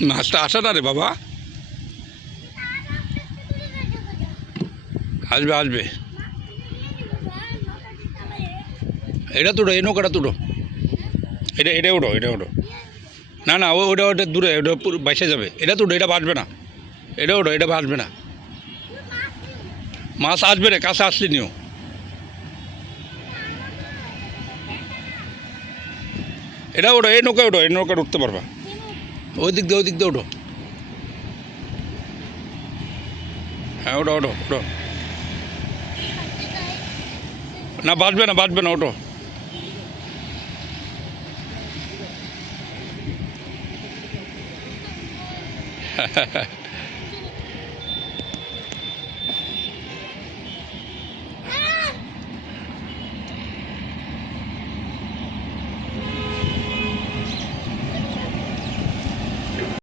মাছটা আসা না রে বাবা। আসবে আসবে। এটা তুলো, এই নৌকাটা তুলো। এটা এটা ওঠো এটা ওঠো। না না ওটা ওটা দূরে, ওটা পুরো বাইসে যাবে। এটা তুলো, এটা বাসবে না। এটা ওঠো, এটা বাসবে না। মাছ আসবে রে, কাছে আসলি নিও। এটা ওঠো, এই নৌকা ওঠো, এই নৌকা উঠতে পারবা। ওই দিয়ে ওই দিয়ে ওঠো। হ্যাঁ ওঠো ওঠো ওঠো। না, বাঁচবে না বাঁচবে না, ওঠো।